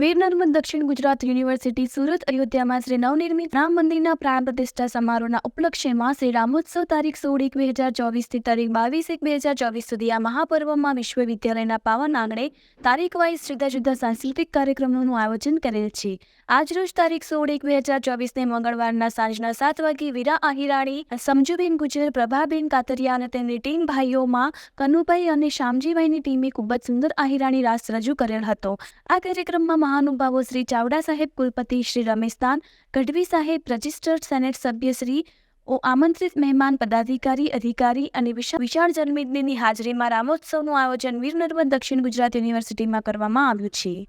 વીર નર્મદ દક્ષિણ ગુજરાત યુનિવર્સિટી સુરત, અયોધ્યામાં શ્રી નવનિર્મિત રામ મંદિરના પ્રાણ પ્રતિષ્ઠા સમારોહના ઉપલક્ષ્યમાં શ્રી રામોત્સવ તારીખ સોળ એક બે હજાર ચોવીસથી તારીખ બાવીસ એક બે હજાર ચોવીસ સુધી આ મહાપર્વમાં વિશ્વવિદ્યાલયના પાવન આંગણે તારીખ વાઇઝ જુદા જુદા સાંસ્કૃતિક કાર્યક્રમોનું આયોજન કરેલ છે. આજરોજ તારીખ સોળ એક બે હજાર ચોવીસને મંગળવારના સાંજના સાત વાગે વીરા આહિરાણી, સમજુબેન ગુજર, પ્રભાબેન કાતરિયા અને તેમની ટીમ ભાઈઓમાં કનુભાઈ અને શ્યામજીભાઈની ટીમે ખૂબ જ સુંદર આહિરાણી રાસ રજૂ કરેલ હતો. આ કાર્યક્રમમાં મહાનુભાવો શ્રી ચાવડા સાહેબ, કુલપતિ શ્રી રમેશદાન ગઢવી સાહેબ, રજિસ્ટર્ડ સેનેટ સભ્ય શ્રી ઓ આમંત્રિત મહેમાન, પદાધિકારી, અધિકારી અને વિશા- વિશાળ જન્મેદની હાજરીમાં રામોત્સવનું આયોજન વીર નર્મદ દક્ષિણ ગુજરાત યુનિવર્સિટીમાં કરવામાં આવ્યું છે.